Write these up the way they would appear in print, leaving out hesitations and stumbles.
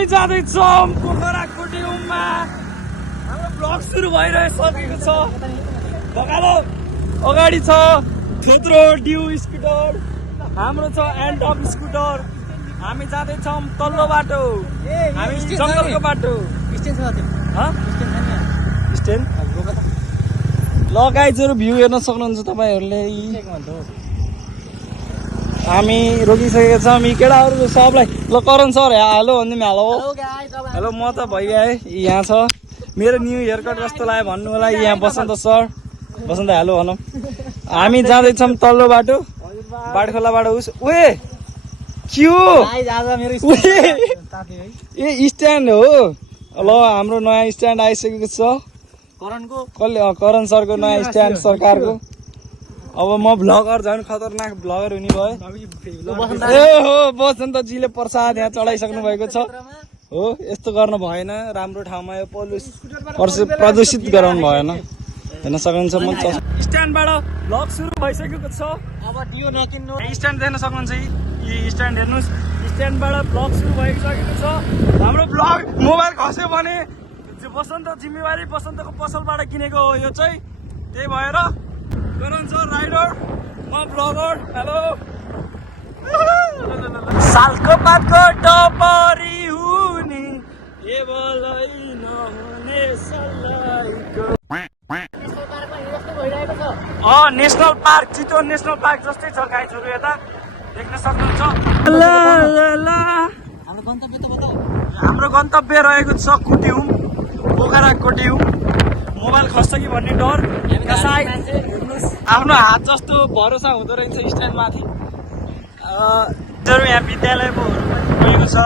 हामी जाँदैछौँ पोखराको ड्युमा। हाम्रो ब्लग सुरु भइरहेको छ। भगालो अगाडि छ थोत्रो ड्यु स्कुटर, हाम्रो छ एन्टप स्कुटर। हामी जाँदैछौँ तल्लो बाटो, हामी जङ्गलको बाटो। स्ट्यान्ड ल गाइजहरु भ्यू हेर्न सक्नुहुन्छ तपाईहरुले। हामी रोकिसकेका छौँ यी केटाहरु सबलाई। ल करण सर हेलो भन्दिम। हेलो हेलो, म त भइगए यहाँ छ। मेरो न्यू हेयर कट कस्तो लाग्यो भन्नु होला। यहाँ बसन्त सर, बसन्त हेलो भनौँ। हामी जाँदैछौँ तल्लो बाटो, बाटखोलाबाट उस ओए क्यू ए स्ट्यान्ड हो। ल हाम्रो नयाँ स्ट्यान्ड आइसकेको छ करण सरको नयाँ स्ट्यान्ड सरकारको। अब म भ्लगर झन् खतरनाक भ्लगर हुने भयो। ए हो बसन्तजीले प्रसाद यहाँ चढाइसक्नु भएको छ हो। यस्तो गर्नु भएन, राम्रो ठाउँमा यो प्रदूषित गराउनु भएन। हेर्न सक्नुहुन्छ म स्ट्यान्डबाट भ्लग सुरु भइसकेको छ। अब डियो नकिन्नु, स्ट्यान्ड देख्न सक्नुहुन्छ। यी स्ट्यान्ड हेर्नुहोस्, स्ट्यान्डबाट भ्लग सुरु भइसकेको छ। हाम्रो भ्लग मोबाइल खस्यो भने बसन्त जिम्मेवारी, बसन्तको पसलबाट किनेको हो यो चाहिँ। त्यही भएर करण सर राइडर, म ब्लगर। हेलो सालको पातको टपरी हुने नहुने सल्लाइको। National park, Chitwan national park जस्तै छ गाइजहरु, यता देख्न सक्नुहुन्छ। हाम्रो गन्तव्य रहेको छ कुट्युम, पोखरा कुट्युम। मोबाइल खस्छ कि भन्ने डर। आफ्नो हात जस्तो भरोसा हुँदो रहेछ स्ट्यान्डमाथि। यहाँ विद्यालयकोहरू पनि रहेको छ,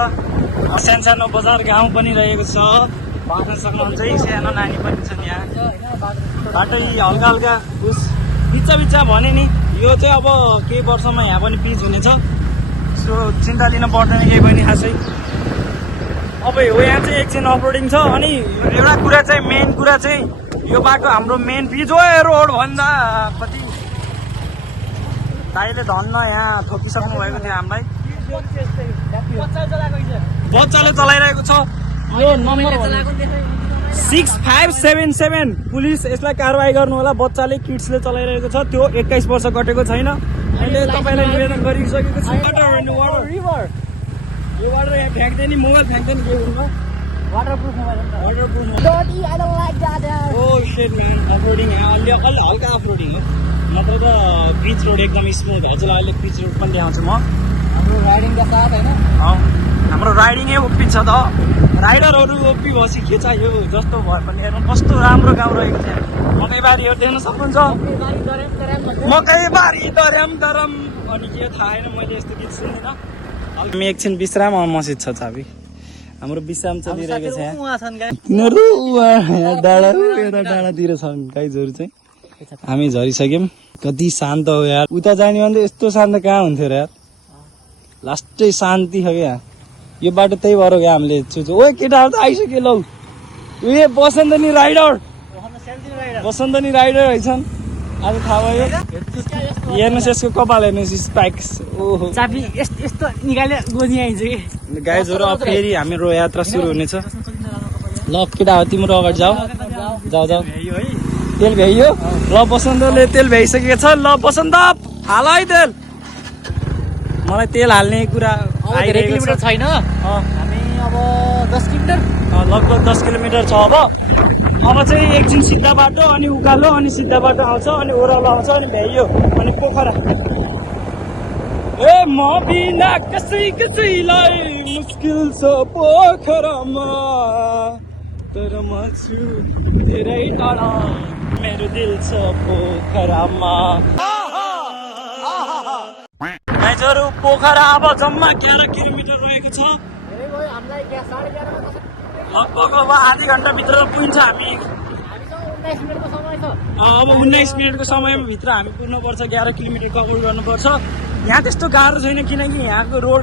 सानो बजार गाउँ पनि रहेको छ। बाँड्न सक्नुहुन्छ। सानो नानी पनि छन् यहाँ। बाटो हल्का हल्का उस बिच्चा बिच्चा भने नि, यो चाहिँ अब केही वर्षमा यहाँ पनि पिच हुनेछ। सो चिन्ता लिन पर्दैन केही पनि खासै। अब हो यहाँ चाहिँ एकछिन अफरोडिङ छ। अनि एउटा कुरा चाहिँ मेन कुरा चाहिँ यो बाटो हाम्रो मेन पिच हो। रोड भन्दा कति दाइले धन्न यहाँ थोपिसक्नु भएको थियो हामीलाई। बच्चाले चलाइरहेको छ। यो नम्बर 6577 पुलिस यसलाई कारवाही गर्नु होला। बच्चाले किड्सले चलाइरहेको छ, त्यो 21 वर्ष कटेको छैन। अहिले तपाईँलाई निवेदन गरिसकेको छु। यो वाटर यहाँ फ्याँक्दैन, मोबाइल फ्याँक्दैन के हुनु। वाटरप्रुफ मोबाइल हो। ओ शिट म्यान, अफरोडिङ अलि हल्का अफरोडिङ हो, नत्र त पिच रोड एकदम स्मुथ। हजुरलाई अहिले पिच रोड पनि ल्याउँछु म। हाम्रो राइडिङका साथ होइन, हाम्रो राइडिङै ओपी छ त। राइडरहरू ओपी भएपछि के चाहियो जस्तो भए पनि। हेर्नु कस्तो राम्रो गाउँ रहेको छ। मकैबारीहरू देख्न सक्नुहुन्छ। मकैबारी दर्याम दरम अनि के थाहा छैन, मैले यस्तो गीत सुन्दिनँ। हामी एकछिन विश्राम, मस्जिद छ चाबी। हाम्रो विश्राम चलिरहेको छ। तिनीहरू डाँडातिर छन् गाइजहरू चाहिँ। हामी झरिसक्यौँ। कति शान्त हो यार। उता जाने भने यस्तो शान्त कहाँ हुन्थ्यो र यार। लास्टै शान्ति छ क्या यो बाटो। त्यही भएर क्या हामीले चुचो। ओ केटाहरू त आइसक्यो। लौ उयो बसन्तनी राइडर, बसन्तनी राइडर रहेछन् आज थाहा भयो। हेर्नुहोस् यसको कपाल, हेर्नुहोस् स्पाइक्स। ओहो चाबी यस्तो निकाले गोजी आइन्छ कि गाइजहरु। अब फेरि हाम्रो यात्रा सुरु हुनेछ। ल केटा हो तिम्रो अगाडि जाऊ जाऊ जाऊ। तेल भ्याइयो। ल बसन्तले तेल भ्याइसकेको छ। ल बसन्त हाल है तेल। मलाई तेल हाल्ने कुरा किलोमिटर छैन। हामी अब 10 किलोमिटर, लगभग 10 किलोमिटर छ। अब चाहिँ एकछिन सिधा बाटो, अनि उकालो, अनि सिधा बाटो आउँछ, अनि ओह्रालो आउँछ, अनि भ्याइयो, अनि पोखरा। ए म बिना कसैलाई मुस्किल छ पोखरामा, तर म छु धेरै टाढा, मेरो दिल छ पोखरामा। गाइजहरु पोखरा अब जम्मा 11 किलोमिटर रहेको छ। लगभग अब आधी घन्टाभित्र पुग्छ हामी। अब 19 मिनटको समयभित्र हामी पुग्नुपर्छ। 11 किलोमिटर कभर गर्नुपर्छ। यहाँ त्यस्तो गाह्रो छैन, किनकि यहाँको road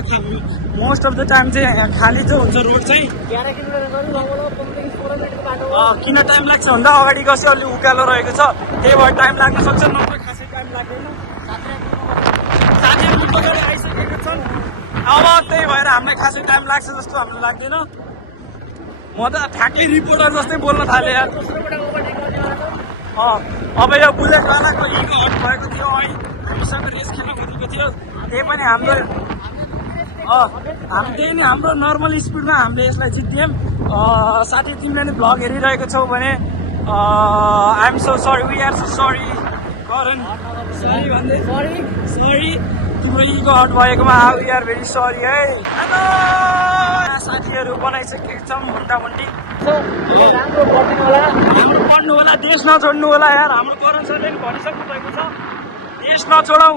most of the time चाहिँ यहाँ खाली चाहिँ हुन्छ रोड चाहिँ। किन टाइम लाग्छ भन्दा अगाडि गएपछि अलि उकालो रहेको छ, त्यही भएर टाइम लाग्न सक्छ, नत्र खासै टाइम लाग्दैन। साथीहरू आइसकेको छन्। अब त्यही भएर हामीलाई खासै टाइम लाग्छ जस्तो हामीलाई लाग्दैन म त ठ्याक्कै रिपोर्टर जस्तै बोल्न थालेँ यार अब यो बुलेटवालाको हिगो हट भएको थियो है हामीसँग रेस खेल्न खोजेको थियो त्यही पनि हाम्रो हामी त्यही नै हाम्रो नर्मल स्पिडमा हामीले यसलाई जित्यौँ 3.5 मिनट भ्लग हेरिरहेको छौँ भने I am so sorry we are so sorry Karan sorry भन्दै सरी तिम्रो इगो हट भएकोमा वी आर भेरी सरी है हेलो साथीहरू बनाइसकेको छौँ मुन्टामुन्टी राम्रो पढ्नु होला देश नछोड्नु होला यार हाम्रो करण सरले पनि भनिसक्नु भएको छ देश नछोडौँ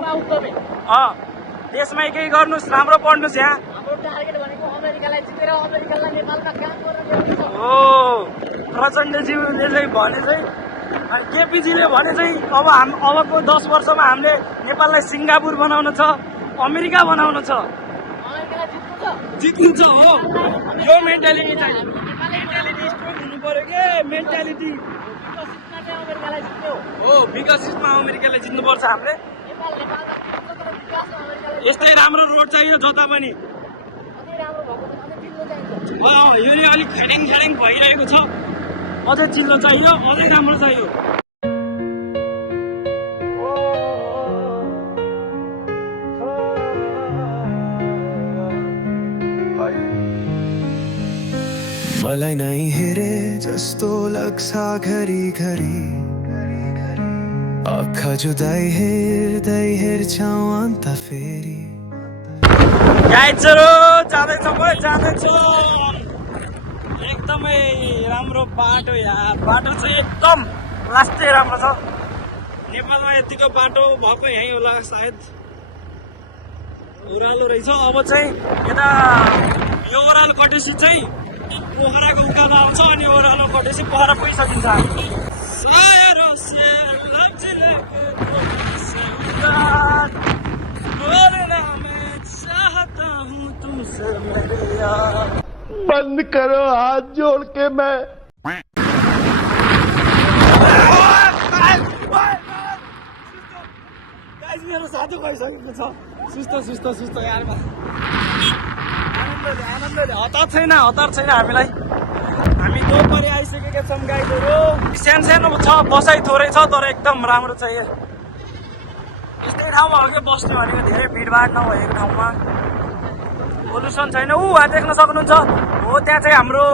देशमै केही गर्नुहोस् राम्रो पढ्नुहोस् यहाँ हो प्रचण्डज्यूले चाहिँ भने चाहिँ केपीजीले भने चाहिँ अबको 10 वर्षमा हामीले नेपाललाई सिङ्गापुर बनाउन छ अमेरिका बनाउन छ जित्नु छ हो यो मेन्टालिटी चाहिँ मेन्टालिटी स्ट्रङ हुनु पर्यो के मेन्टालिटी हो विकसितमा अमेरिकालाई जित्नुपर्छ हामीले यस्तै राम्रो रोड चाहियो जता पनि यो नि अलिक खेडिङ भइरहेको छ अझै चिल्लो चाहियो अझै राम्रो चाहियो मलाई नै हेरे जस्तो लाग्छ घरिघरि आँखा जुदाई हेर्छौ अन्त फेरि गाइजहरु जाँदैछौँ एकदमै राम्रो बाटो यार बाटो चाहिँ एकदम लास्टै राम्रो छ नेपालमा यतिको बाटो भएको यहीँ होला सायद ओह्रालो रहेछ अब चाहिँ यता यो ओह्रालो कटेपछि चाहिँ पोखराको उकालो आउँछ अनि ओह्रालो कटेपछि पोखरा पुगिसकिन्छ बंद करो हाथ जोड़ के मैं मेरो साथी गइसकेको छ सुस्त यारमा आनन्दले हतार छैन हामीलाई हामी दोपहरी आइसकेका छौँ गाइडहरू सानो छ बसाइ थोरै छ तर एकदम राम्रो छ यस्तै ठाउँमा हो कि बस्ने भनेको धेरै भिडभाड नभएको ठाउँमा पोल्युसन छैन वहाँ देख्न सक्नुहुन्छ हो त्यहाँ चाहिँ हाम्रो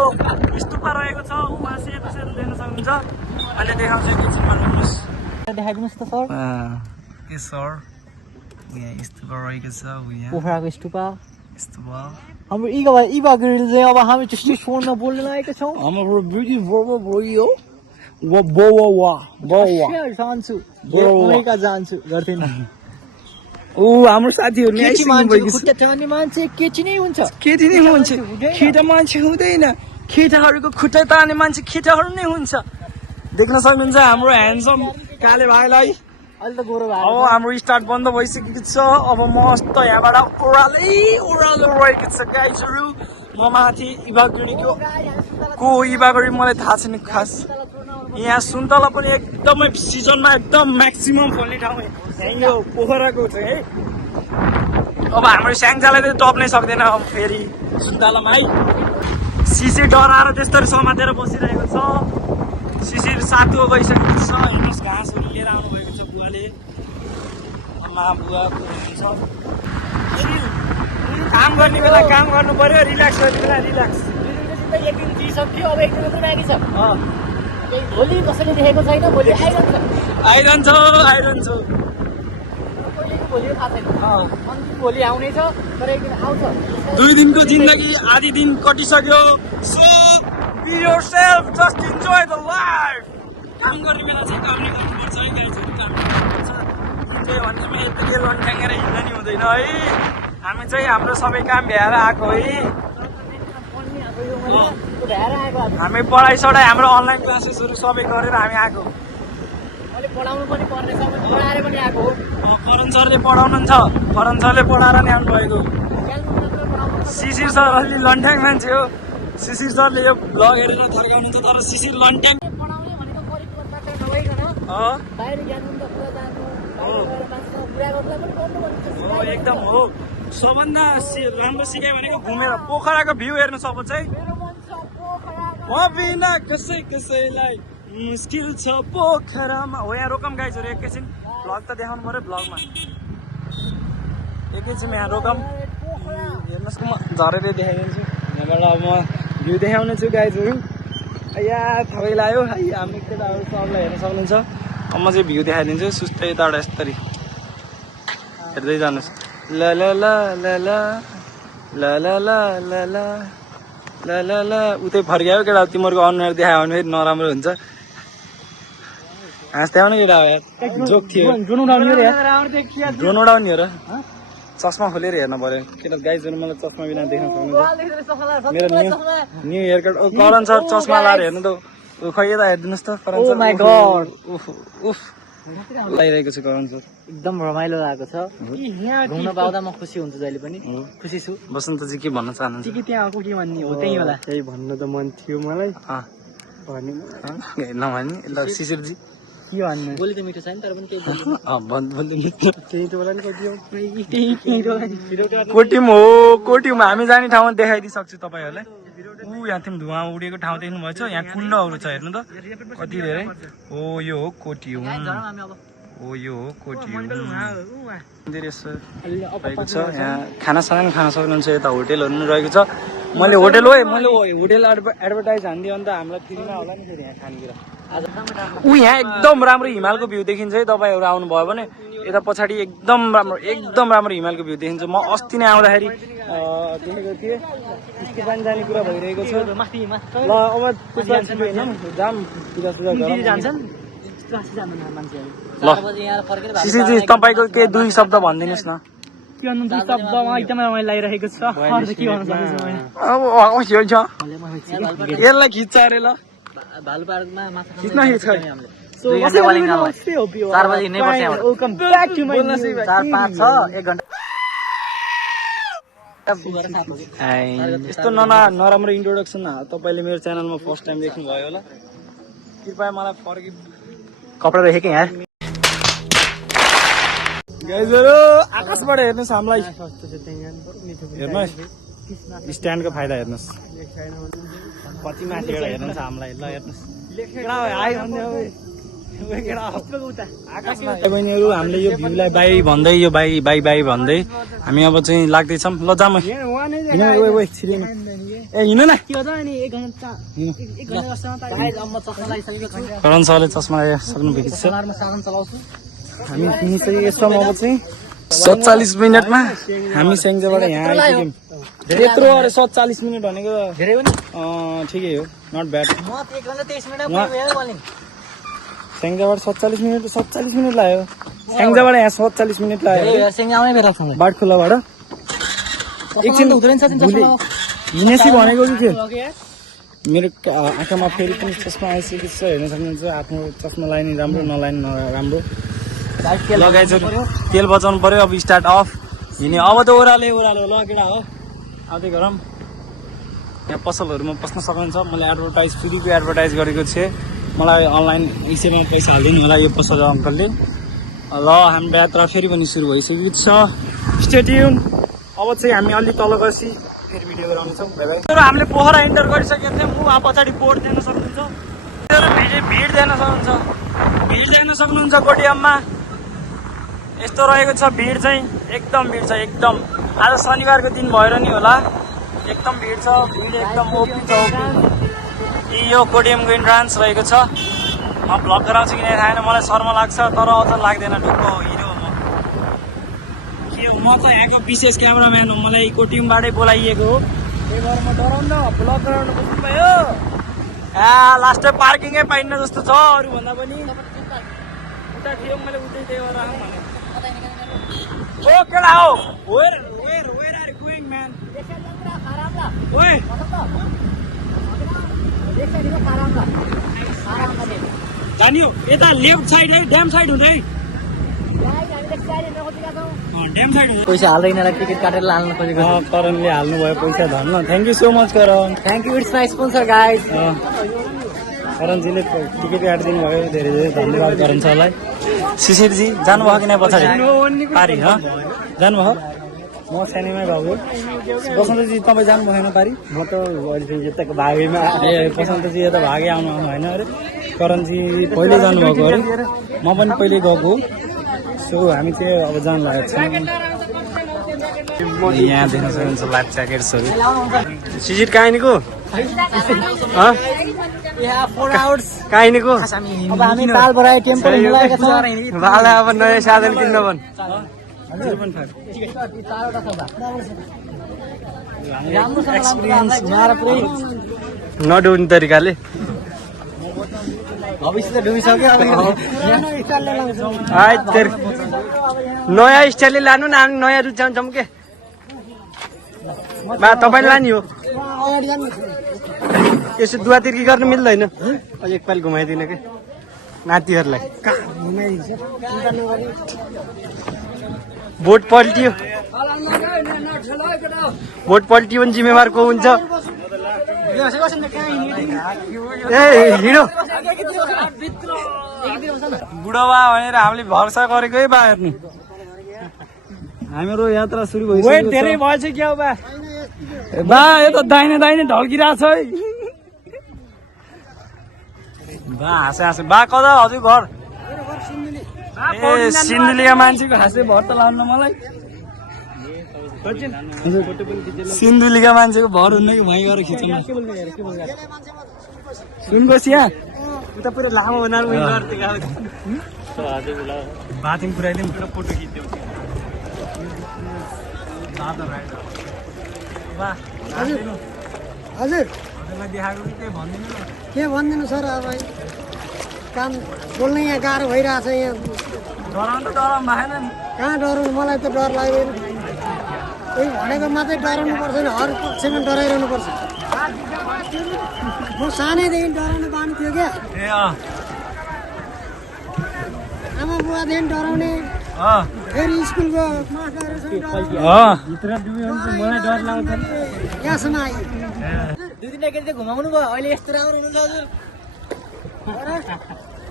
स्तुपा रहेको छ वहाँ सेतो देख्न सक्नुहुन्छ अहिले देखाउँछु एकछिन भन्नुहोस् देखाइदिनुहोस् त सर के सर यहाँ स्तुपा रहेको छ पोखराको स्तुपा हाम्रो इभा गिरीले चाहिँ अब हामी चाहिँ स्टेज फोनमा बोल्न लागेका छौँ हाम्रो ब्युटी बोयो जान्छु अमेरिका जान्छु गर्दैन ऊ हाम्रो साथीहरू खुट्टा टान्ने मान्छे केटी नै हुन्छ केटी नै हुन्छ केटा मान्छे हुँदैन केटाहरूको खुट्टा तान्ने मान्छे केटाहरू नै हुन्छ देख्न सक्नुहुन्छ हाम्रो ह्यान्डसम काले भाइलाई अहिले त गोरो अब हाम्रो स्टार्ट बन्द भइसकेको छ अब मस्त यहाँबाट ओह्रालो रहेको छ गाइजहरू म माथि इभागुडीको इभागुडी मलाई थाहा छैन खास यहाँ सुन्तला पनि एकदमै सिजनमा एकदम म्याक्सिमम फल्ने ठाउँ यो पोखराको चाहिँ है अब हाम्रो स्याङ्जालाई चाहिँ टप्नै सक्दैन अब फेरि सुन्तलामा है सिसी डराएर त्यसरी समातेर बसिरहेको छ सिसी सातो गइसकेको छ हेर्नुहोस् घाँसहरू लिएर आउनुभएको छ बुवाले आमा बुवा हुनुहुन्छ काम गर्ने बेला काम गर्नु पर्यो रिल्याक्स गर्ने बेला रिल्याक्स एक दिन दिइसक्यो अब एक दिन मात्रै बाँकी छ भोलि कसैले देखेको छैन भोलि आइरहन्छ भोलि थाहा छैन भोलि आउनेछ तर एक दिन आउँछ 2 दिनको जिन्दगी आधी दिन कटिसक्यो so be yourself just enjoy the life काम गर्ने बेला चाहिँ कामले गर्नुपर्छ है गाइजहरू काम गर्नुपर्छ इन्जोय भन्नेमा यत्तिकै लन्ठ्याङ्गेर हिँड्न नि हुँदैन है हामी चाहिँ हाम्रो सबै काम भ्याएर आएको है हामी पढाइ हाम्रो अनलाइन क्लासेसहरू सबै गरेर हामी आएको पढाउनु पनि पर्ने छ पढाएर पनि आएको हो करण सरले पढाउनुहुन्छ करण सरले पढाएर नि आउनु भएको शिशिर सर अलि लन्ठ्याङ मान्छे हो शिशिर सरले यो ब्लग हेरेर थर्काउनुहुन्छ तर शिशिर लन्ठ्याङ पढाउने भनेको परिपूर्णता नभइकन बाहिर ज्ञान त पुरा जानु बाहिर गएर मान्छेसँग कुरा गर्दा पनि गर्नु पर्छ एकदम हो सबभन्दा राम्रो सिकाइ भनेको घुमेर पोखराको भ्यू हेर्नु सक्छ है म बिना कसैलाई मुस्किल छ पोखरामा हो यहाँ रोकम गाइजहरू एकैछिन भ्लग त देखाउनु पर्यो भ्लगमा एकैछिन यहाँ रोकम हेर्नुहोस् म झरेर देखाइदिन्छु यहाँबाट अब म भ्यू देखाउने छु गाइजहरू यहाँ थबै लाग्यो है हामी केटाहरू सबलाई हेर्न सक्नुहुन्छ अब म चाहिँ भ्यू देखाइदिन्छु सुस्तै यताबाट यस्तरी हेर्दै जानुहोस् ल ल ल ल ल ल ल ल ल ल ल ल ल उतै फर्क्यायो केटा तिमीहरूको अनुहार देखायो भने फेरि नराम्रो हुन्छ हाँस्दै आउनु केटा यार जोक थियो ड्रोन उडाउने हो र चस्मा खोलेर हेर्न पर्यो केटा गाइजहरू मलाई चस्मा बिना देख्न सक्नुहुन्छ मेरो new haircut Karan sir चस्मा लाएर हेर्नु त खै यता हेरिदिनुहोस् त करण सर उफ उफ लागिरहेको छु करण सर एकदम रमाइलो लागेको छ घुम्न पाउँदा म खुसी हुन्छु जहिले पनि खुसी छु बसन्तजी के भन्न चाहनुहुन्छ कि त्यहाँ आएको के भन्ने हो त्यही होला त्यही भन्नु त मन थियो मलाई नभने ल शिशिरजी के भन्नु बोली त मिठो छैन तर पनि केही त्यही त होला नि कोटिम हो कोटिम हामी जाने ठाउँमा देखाइदिइसक्छु तपाईँहरूलाई यहाँ थियौँ धुवा उडेको ठाउँ देख्नुभएछ यहाँ कुण्डहरू छ हेर्नु त कति धेरै हो यो हो कोटियुम हो यो हो कोटियुम मन्दिर यसो रहेको छ यहाँ खानासाना पनि खान सक्नुहुन्छ यता होटेलहरू पनि रहेको छ मैले होटेल होटेल एडभर्टाइज हानिदियो भने त हामीलाई फ्रीमा होला नि फेरि यहाँ खानेकुरा यहाँ एकदम राम्रो हिमालको भ्यू देखिन्छ है तपाईँहरू आउनुभयो भने यता पछाडि एकदम राम्रो हिमालको भ्यू देखिन्छ म अस्ति नै आउँदाखेरि देखेको थिएँ यस्तो पानी जाने कुरा भइरहेको छ ल अब जाम ल शिशिरजी तपाईँको के दुई शब्द भनिदिनुहोस् न शब्दमा एकदमै रमाइलो लागिरहेको छ के भन्न सक्छु मैले यसलाई खिच्छ अरे ल भालु पार्कमा माछा खिच्न खिच्छ 4 बजे हिँड्नै पर्छ यहाँबाट वेलकम ब्याक टु माइ 4 5 6 1 घण्टा यस्तो नराम्रो इन्ट्रोडक्सन तपाईँले मेरो च्यानलमा फर्स्ट टाइम देख्नुभयो होला कृपया मलाई फर्कि कपडा राखेको यार गाइजहरु आकाशबाट हेर्नुहोस् हामीलाई हेर्नुहोस् स्ट्यान्डको फाइदा हेर्नुहोस् कति माथिबाट हेर्नुहोस् हामीलाई ल हेर्नुहोस् बहिनीहरू हामीले यो भ्यूलाई बाई भन्दै यो बाई भन्दै हामी अब चाहिँ लाग्दैछौँ ल जाम ए हिँड न करण सरले चस्मा सक्नु भएको छ हामी किनिसकेको छौँ अब चाहिँ 47 मिनटमा हामी स्याङ्जाबाट यहाँ आइपुग्यौँ त्यत्रो अरे 47 मिनट भनेको धेरै हो नि ठिकै हो नट ब्याड म 1 घण्टा 23 मिनेट भयो स्याङ्जाबाट 47 मिनट लाग्यो स्याङ्जाबाट यहाँ 47 मिनट लाग्यो स्याङ्जा आउने बेला लाग्छ बाटखोलाबाट एकछिन हिँडेसी भनेको कि मेरो आँखामा फेरि पनि चस्मा आइसकेको छ हेर्न सक्नुहुन्छ आफ्नो चस्मा लाइने राम्रो नलाइने नराम्रो लगाइजहरू तेल बचाउनु पर्यो अब स्टार्ट अफ हिँड्ने अब त ओह्रालो ल केटा हो आउँदै गरौँ यहाँ पसलहरूमा पस्न सक्नुहुन्छ मैले फ्रीको एडभर्टाइज गरेको थिएँ मलाई अनलाइन यसैमा पैसा हालिदिनु होला यो पसल अङ्कलले ल हाम्रो यात्रा फेरि पनि सुरु भइसकेको छ स्टे ट्युन अब चाहिँ हामी अलि तल गएपछि फेरि भिडियो गराउनेछौँ हामीले पोखरा इन्टर गरिसकेको थियौँ वहाँ पछाडि बोर्ड देख्न सक्नुहुन्छ भिड देख्न सक्नुहुन्छ कोटियाममा यस्तो रहेको छ भिड चाहिँ एकदम भिड छ एकदम आज शनिबारको दिन भएर नि होला एकदम भिड छ भिड एकदम ओपी छ यो कोटियमको इन्ट्रान्स रहेको छ म भ्लग गराउँछु कि थाहा छैन मलाई शर्मा लाग्छ तर अझ लाग्दैन ढुक्क हिरो म के हो म त यहाँको विशेष क्यामेराम्यान हो मलाई कोटियमबाटै बोलाइएको हो त्यही भएर म डराउन भ्लग गराउनु बुझ्नुभयो लास्टै पार्किङै पाइन्न जस्तो छ अरूभन्दा पनि उता थियो मैले उतै त्यही भएर आउँ भने ओ केटा हो where are you going man ओए जानियो यता लेफ्ट साइड है ड्याम साइड हुन्छ है ड्याम साइड हुन्छ पैसा हाल्दैन टिकट काटेर लानु खोजेको करणले हाल्नु भयो पैसा धन्न thank you so much Karan thank you it's my sponsor guys करणजीले टिकट काटिदिनु भयो धेरै धेरै धन्यवाद करण सरलाई शिशिरजी जानुभयो कि नै पछाडि पारी जानुभयो म सानैमा गएको बसन्तजी तपाईँ जानु भएन पारि म त अहिलेदेखि यताको भागैमा ए बसन्तजी यता भागै आउनु होइन अरे करणजी पहिले जानुभएको अरे म पनि पहिले गएको सो हामी चाहिँ अब जानु लागेको छौँ यहाँ देख्न सक्नुहुन्छ लाइफ ज्याकेट्सहरू सिजिट कहाँ हिँडेको यहाँ 4 आवर्स कहाँ हिँडेको अब हामी तालबराई टेम्पल मिलाएका छौँ भाला अब नयाँ साधन किन्न भन् एक्सपिरियन्स मार पुरै नडुब्ने तरिकाले भविष्य त डुबिसक्यो अब नयाँ स्टाइलले लानु न हामी नयाँ रुचाउँछौँ के बा तपाईँले लाने हो यसो दुवा तिर्की गर्नु मिल्दैन अझ एकपालि घुमाइदिन के नातिहरूलाई बोट पल्टियो भने जिम्मेवार को हुन्छ ए हिँडो बुढाबा भनेर हामीले भरोसा गरेकै बा हेर्नु हाम्रो यात्रा सुरु भइसक्यो धेरै भएछ क्या बा बा यो त दाहिने दाहिने ढल्किरहेको छ है बा हाँसे हाँसे बा कता हजुर घर ए सिन्धुलीका मान्छेको हाँसे भर त लाउनु मलाई सिन्धुलीका मान्छेको भर हुन्न कि भई गएर खिचौँ सुनको सिया उता पुरा लामो हुनाले उयो गर्थ्यो बाथिङ पुऱ्याइदिउँ पुरा फोटो खिच्थ्यौँ हजुर देखाएको कि त्यही भनिदिनु न के भनिदिनु सर अब काम बोल्नै यहाँ गाह्रो भइरहेछ यहाँ डराउनु त डराउनु भएन नि कहाँ डराउनु मलाई त डर लाग्दैन कोही भनेको मात्रै डराउनु पर्दैन हर पक्षमा डराइरहनु पर्छ म सानैदेखि डराउनु बानी थियो क्या ए आमा बुवादेखि डराउने फेरि स्कुलको भित्र डुब्यो भने चाहिँ मलाई डर लाग्छ यहाँसम्म आयो 2 दिन एकचोटि घुमाउनु भयो अहिले यस्तो राम्रो हुनुहुन्छ हजुर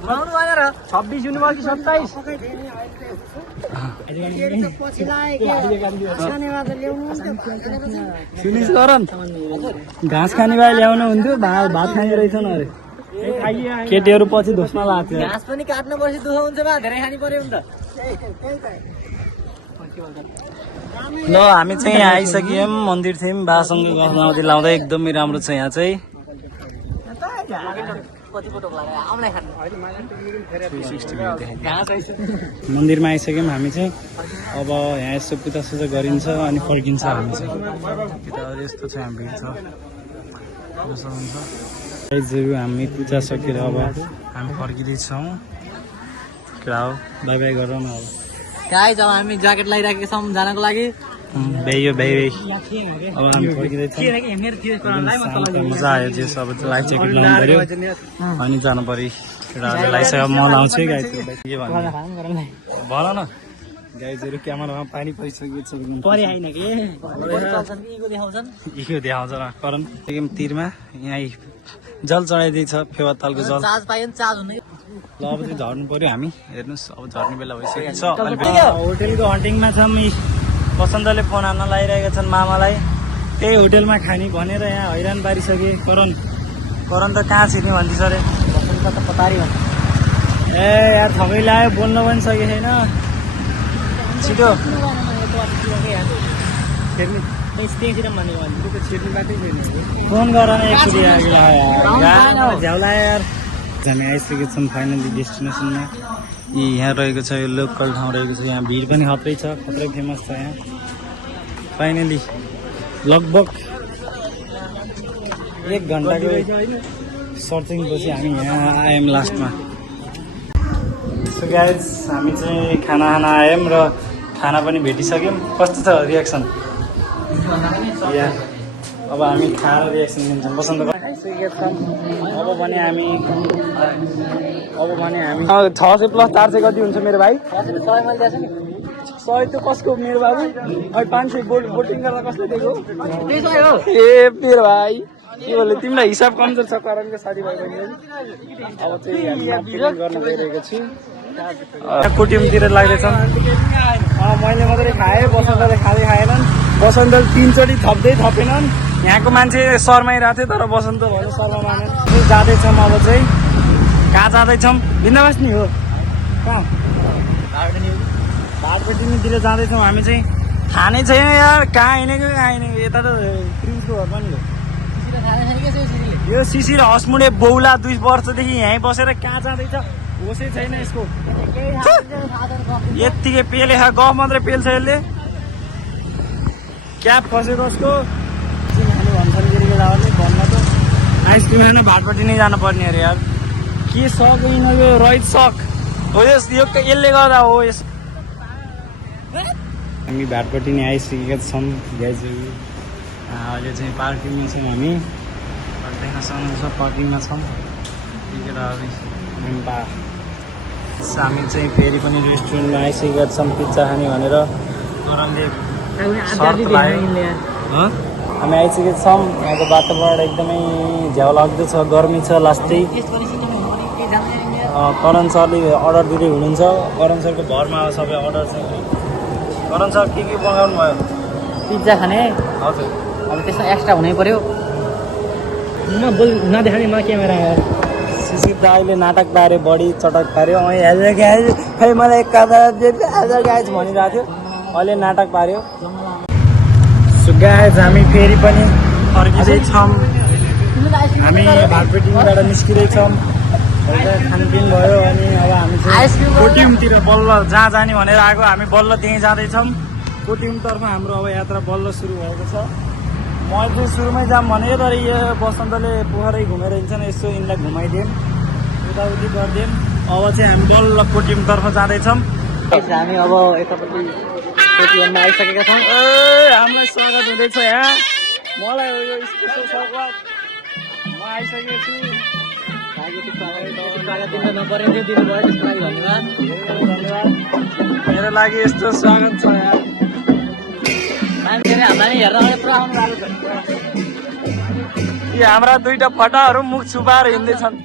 घुमाउनु भयो र 26 हुनु भयो कि 27 पछि लाग्यो सानेमा त ल्याउनु सुनिस गरम घाँस खाने भाइ ल्याउनु हुन्थ्यो भात खाने रहेछ न अरे केटीहरू पछि धोस्न लाग्थ्यो घाँस पनि काट्नु पर्छ दुःख हुन्छ बा धेरै खानु पर्यो नि त ल हामी चाहिँ यहाँ आइसक्यौँ मन्दिर थियौँ बासँग गफ लाउँदै लाउँदै एकदमै राम्रो छ यहाँ चाहिँ मन्दिरमा आइसक्यौँ हामी चाहिँ अब यहाँ यसो पूजासुजा गरिन्छ अनि फर्किन्छ हामी चाहिँ यस्तो छ यहाँ भिड छ गाइजहरू हामी पूजा सकेर अब हामी फर्किँदैछौँ बाई बाई गरौँ न अब गाइस अब हामी ज्याकेट लगाइराखेका छौँ जानको लागि भ्याइयो भ्याइ अब हामी फर्किँदैछौँ मजा आयो जे सब लाइफ ज्याकेट लाउनु पऱ्यो अनि जानु पऱ्यो केटाहरूले लगाइसक्यो म लाउँछु है गाई के भन्नु भन न गाइजहरू क्यामेरामा पानी परिसकेको छ इको देखाउँछ न करण एकदम तिरमा यहाँ जल चढाइदिएछ फेवातालको जल चार्ज पायो नि चार्ज हुने ल अब चाहिँ झर्नु पऱ्यो हामी हेर्नुहोस् अब झर्ने बेला भइसकेको छ होटेलको हन्टिङमा छौँ बसन्तले फोन हान्न लगाइरहेका छन् मामालाई त्यही होटेलमा खाने भनेर यहाँ हैरान पारिसके करण त कहाँ छिर्ने भन्दैछ अरे बसन्त त पतारी भन्छ ए यार थमै लाग्यो बोल्न पनि सकेको छैन छिटो फोन गर न एकचोटि झ्याउला यार हामी आइसकेको छौँ फाइनली डेस्टिनेसनमा यहाँ रहेको छ यो लोकल ठाउँ रहेको छ यहाँ भिड पनि खत्रै छ खत्रै फेमस छ यहाँ फाइनली लगभग 1 घन्टाको सर्चिङ पछि हामी यहाँ आयौँ लास्टमा सो गाइज हामी चाहिँ खाना आयौँ र खाना पनि भेटिसक्यौँ कस्तो छ रियाक्सन अब हामी खाएर रियाक्सन दिन्छौँ बसन्त अब भने हामी 600 प्लस 400 कति हुन्छ मेरो भाइ 100 त कसको मेरो बाबु अहिले 500 बोटिङ गर्दा कसले दिएको ए मेरो भाइ के बोले तिमीलाई हिसाब कमजोर छ करणको साथीभाइ बहिनी अब चाहिँ हामी गर्न गइरहेको छु कुट्युमतिर लाग्दैछौँ मैले मात्रै खाएँ, बसन्तले खाँदै खाएनन्। बसन्तले 3 चोटि थप्दै थपेनन्। यहाँको मान्छे शर्माइरहेको थियो, तर बसन्त भन्नु शर्मा मानेन। जाँदैछौँ अब चाहिँ, कहाँ जाँदैछौँ? बिन्दाबस्नी हो कहाँ? भाटपट्टितिर जाँदैछौँ हामी चाहिँ। थाहा नै छैन यार कहाँ हिँडेको यता त प्रिन्सको घर पनि हो। यो शिशिर हसमुडे बौला 2 वर्षदेखि यहीँ बसेर कहाँ जाँदैछ होसै छैन यसको। यत्तिकै पेले गफ मात्रै पेल्छ यसले। क्याप फसेको उसको। खानु भन्छन् केटाहरूले भन्न त आइसक्रिम खानु भाटपट्टि नै जानुपर्ने अरे यार। के सक यिनीहरूको रहित सक हो यो यसले गर्दा हो यस। हामी भाटपट्टि नै आइसकेका छौँ गाइज। अहिले चाहिँ पार्किङमा छौँ हामी। देख्न सक्नुहुन्छ पार्किङमा छौँ। हामी चाहिँ फेरि पनि रेस्टुरेन्टमा आइसकेका छौँ पिज्जा खाने भनेर। तुरन्तले हामी आइसकेका छौँ। यहाँको वातावरण एकदमै झ्याउ लाग्दो छ, गर्मी छ लास्टै। करण सरले अर्डर दिँदै हुनुहुन्छ। करण सरको भरमा सबै अर्डर छ। करण सर के पकाउनु भयो? पिज्जा खाने हजुर। अब त्यसमा एक्स्ट्रा हुनै पर्यो। म बोल नदेखाने म क्यामेरा शिशिर दाइले नाटक पार्यो, बढी चटक पार्यो। खै मलाई गाइज भनिरहेको थियो, अहिले नाटक पार्यो। सो गाइज हामी फेरि पनि फर्किँदैछौँ। हामी भाटपट्टिबाट निस्किँदैछौँ। खानपिन भयो अनि अब हामी चाहिँ कोटियमतिर बल्ल जहाँ जाने भनेर आएको। हामी बल्ल त्यहीँ जाँदैछौँ। कोटियमतर्फ हाम्रो अब यात्रा बल्ल सुरु भएको छ। मैले चाहिँ सुरुमै जाऊँ भनेको, तर यो बसन्तले पोखरै घुमेर हिँड्छन्। यसो यिनलाई घुमाइदिउँ, उताउति गरिदिउँ। अब चाहिँ हामी बल्ल कोटियमतर्फ जाँदैछौँ। हामी अब यतापट्टि कोटियममा आइसकेका छौँ। हामीलाई स्वागत हुँदैछ यहाँ। मलाई हो यो स्पेसल स्वागत। म आइसकेको छु। स्वागत दिन नपर्ने थियो, दिनुभयो त्यसको लागि धन्यवाद। धन्यवाद। मेरो लागि यस्तो स्वागत छ यहाँ। मान्छेले हामीलाई हेर्दा पुरा आउनु भएको छ। यी हाम्रा 2टा फटाहरू मुख छुपाएर हिँड्दैछन्।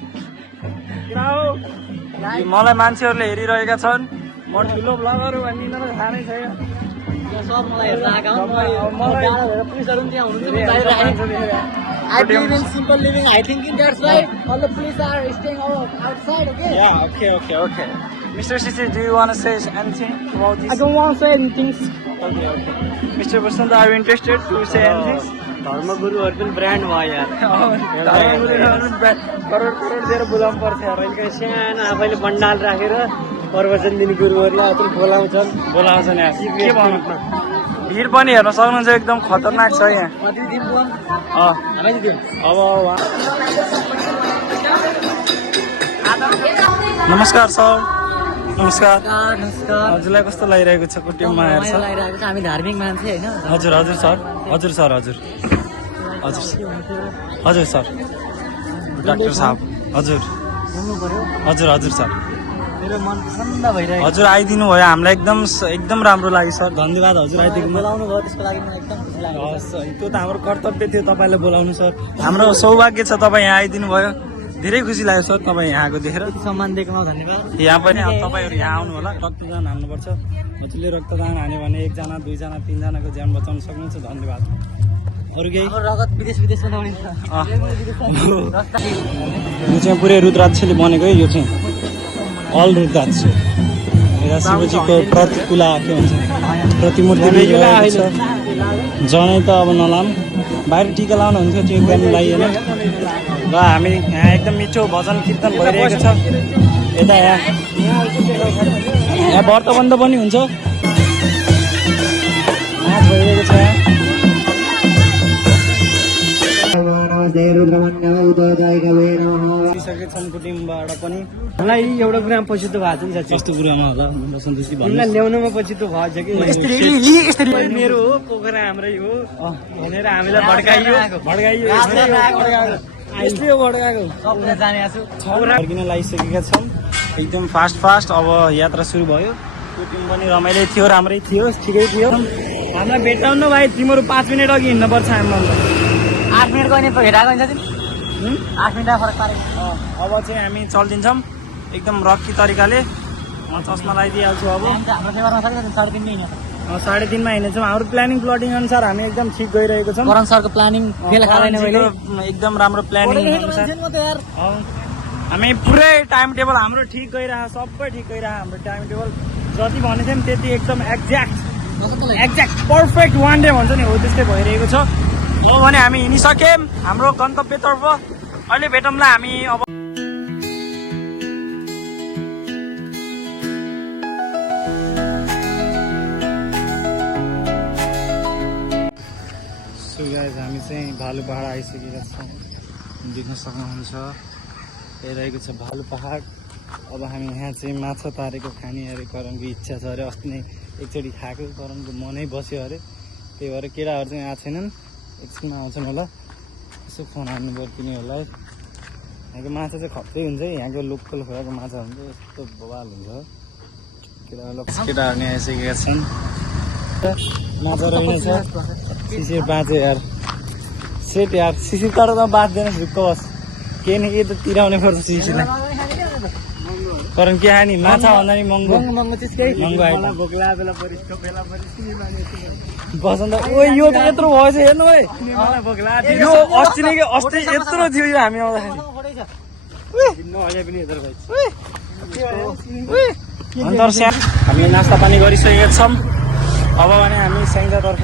मलाई मान्छेहरूले हेरिरहेका छन्। म ठुलो ब्लगर हो भन्ने यिनीहरू थाहा नै छैन। सब मलाई हेर्न आएका हुन्। पुलिसहरू पनि त्यहाँ हुनुहुन्छ, बाहिर राखेको। I believe in simple living. I think that's why all the police are staying outside. Okay. Yeah. Okay. Mr. Sisi, do you want to say anything about this? I don't want to say anything. Okay. Mr. Basant, are you interested to say anything? धर्मगुरुहरू पनि brand भयो यार। करोड दिएर बोलाउनु पर्थ्यो यार। सानो आफैले बन्डाल राखेर प्रवचन दिने गुरुहरूलाई अझै बोलाउँछन् यार। के भन्नु? भिड पनि हेर्न सक्नुहुन्छ, एकदम खतरनाक छ यहाँ। अब नमस्कार सर। नमस्कार। हजुरलाई कस्तो लागिरहेको छ कोटियममा आएर सर? हामी धार्मिक मान्छे होइन। हजुर सर। हजुर सर। डाक्टर साहब। हजुर सर। मेरो मन प्रसन्न भइरहेको छ। हजुर आइदिनु भयो, हामीलाई एकदम राम्रो लाग्यो सर। धन्यवाद हजुर आइदिनु। बोलाउनु भयो त्यसको लागि मलाई एकदम खुसी लाग्यो। हस्, त्यो त हाम्रो कर्तव्य थियो तपाईँलाई बोलाउनु सर। हाम्रो सौभाग्य छ तपाईँ यहाँ आइदिनु भयो। धेरै खुसी लाग्यो सर तपाईँ यहाँको देखेर। सम्मान दिएकोमा धन्यवाद। यहाँ पनि अब तपाईँहरू यहाँ आउनु होला। रक्तदान हाल्नुपर्छ। हजुरले रक्तदान हान्यो भने 1 जना 2 जना 3 जनाको ज्यान बचाउन सक्नुहुन्छ। धन्यवाद। अरू केही? रगत विदेशमा दौडिन्छ। यो चाहिँ पुरै रुद्राक्षले बनेको है। यो चाहिँ अल रुद्राक्ष। यता शिवजीको प्रतिकुला के भन्छ प्रतिमूर्ति रहेको छ। जनै त अब नलाम, बाहिर टिका लाउनु हुन्थ्यो, त्यो गर्नु लागिएन। र हामी यहाँ एकदम मिठो भजन कीर्तन भइरहेको छ। यता यहाँ व्रत बन्द पनि हुन्छ, नाच भइरहेको छ यहाँ। कुटिमबाट पनि मलाई एउटा कुरामा पछितो भएको छ नि साँच्चै। कस्तो कुरामा होला बसन्तजी भन्नु? तिमीलाई ल्याउनुमा पछितो भएछ कि मेरो हो, पोखरा हाम्रै हो भनेर हामीलाई भड्काइयो। यस्तै हो भड्काएको। फर्किन लागिसकेका छौँ एकदम फास्ट। अब यात्रा सुरु भयो। कुटिम पनि रमाइलो थियो, राम्रै थियो, ठिकै थियो। हामीलाई भेटाउनु भाइ, तिम्रो 5 मिनट अघि हिँड्नुपर्छ हामीलाई। 8 मिनट गयो नि भेटाएको हुन्छ तिमी। 8 मिनट फरक पारेको। अब चाहिँ हामी चल्दिन्छौँ एकदम रक्की तरिकाले। चस्मा लगाइदिइहाल्छु अब हाम्रो फेभरमा छ कि 3.5 मै हिँड्छ 3.5 मा हिँड्नेछौँ हाम्रो प्लानिङ प्लटिङ अनुसार हामी एकदम ठिक गइरहेको छौँ करण सरको प्लानिङ फेल खादैन मैले एकदम राम्रो प्लानिङ अनुसार म त यार हामी पुरै टाइम टेबल हाम्रो ठिक गइरहेको सबै ठिक गइरहेको हाम्रो टाइम टेबल जति भनेको थियौँ त्यति एकदम एक्ज्याक्ट पर्फेक्ट 1 डे भन्छ नि हो त्यस्तै भइरहेको छ हो भने हामी हिँडिसक्यौँ हाम्रो गन्तव्यतर्फ अहिले भेटौँला हामी अब हामी चाहिँ भालु पहाड आइसकेका छौँ देख्न सक्नुहुन्छ हेरिरहेको छ भालु पहाड अब हामी यहाँ चाहिँ माछा तारेको खाने अरे करणको इच्छा छ अरे अस्ति नै एकचोटि खाएको करणको मनै बस्यो अरे त्यही भएर केटाहरू चाहिँ आएको छैनन् एकछिनमा आउँछन् होला यसो फोन हान्नु पर्यो तिनीहरूलाई यहाँको माछा चाहिँ खप्दै हुन्छ यहाँको लोकल खोलाको माछा हुन्छ यस्तो बवाल हुन्छ केटाहरू नै आइसकेका छन् माछा रहेछ शिशिर बाँच्यो यार सेट यार शिशिर तर त बाँच्दैन ढुक्क बस के नि के त तिराउने पर्छ शिशिरलाई कारण के नि माछा भन्दा नि महँगो महँगो आइटम बसन्त ओ यो त यत्रो भएछ हेर्नु है यो अस्ति नै अस्ति यत्रो थियो यो हामी आउँदाखेरि हामी नास्ता पानी गरिसकेका छौँ अब भने हामी स्याङ्जातर्फ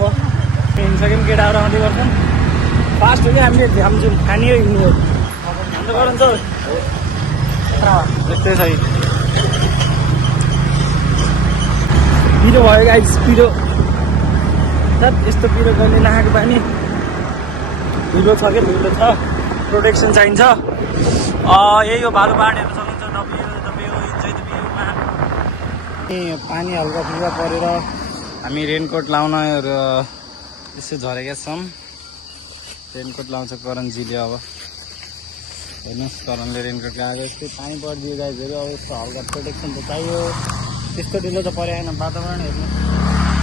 हिँडिसक्यौँ केटाहरू आउँदै गर्छन् फास्ट हो कि हामीले हाम्रो खाने हो हिँड्नु हो अन्त गरन्छ यस्तै छ पिरो भयो गाइस पिरो यस्तो पिरो गर्ने नखाएको पानी धुलो छ क्या धुलो छ प्रोटेक्सन चाहिन्छ यही हो भालु पहाडहरू सक्नुहुन्छ पानी हल्का फुल्का परेर हामी रेनकोट लाउन त्यसै झरेका छौँ रेनकोट लाउँछ करणजीले अब हेर्नुहोस् करणले रेनकोट लगाएको यस्तै पानी परिदियो गाइजहरू अब यस्तो हल्का प्रोटेक्सन त चाहियो त्यस्तो ढिलो त परेन वातावरण हेर्नु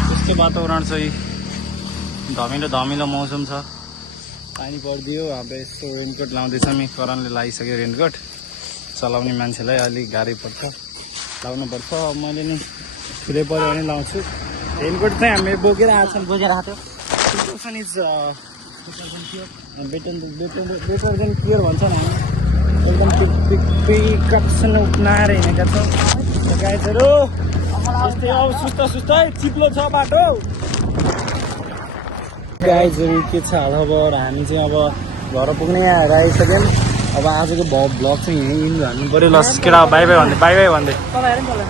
त्यस्तो वातावरण चाहिँ धमिलो मौसम छ पानी परिदियो अब यस्तो रेनकोट लाउँदैछ नि करणले लगाइसक्यो रेनकोट चलाउने मान्छेलाई अलिक गाह्रै पर्छ लाउनुपर्छ अब मैले नि ठुलै पऱ्यो भने लाउँछु रेनकोट चाहिँ हामीले बोकेर आएको छौँ precaution is better than care भन्छ नि एकदम प्रिकसन उप्नाएर हिँडेका छौँ गाइजहरू यस्तै अब सुस्त चिप्लो छ बाटो गाइजहरू के छ हालखबर हामी चाहिँ अब घर पुग्ने आएर आइसक्यौँ अब आजको भ्लग चाहिँ यहीँ हाल्नु पऱ्यो ल केटा बाई भन्दै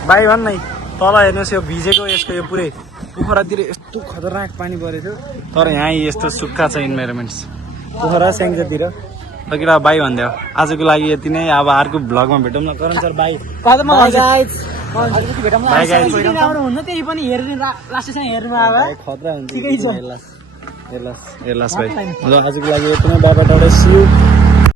बाई भन् नै तल हेर्नुहोस् यो भिजेको यसको यो पुरै पोखरातिर यस्तो खतरनाक पानी परेको थियो तर यहाँ यस्तो सुक्खा छ इन्भाइरोमेन्ट्स पोखरा स्याङ्जातिर ल केटा बाई भन्दै हो आजको लागि यति नै अब अर्को भ्लगमा भेटौँ न करण सर बाई खतरा हुन्छ हेर्लास भाइ ल आजको लागि यति नै बाबा टाढा सिउ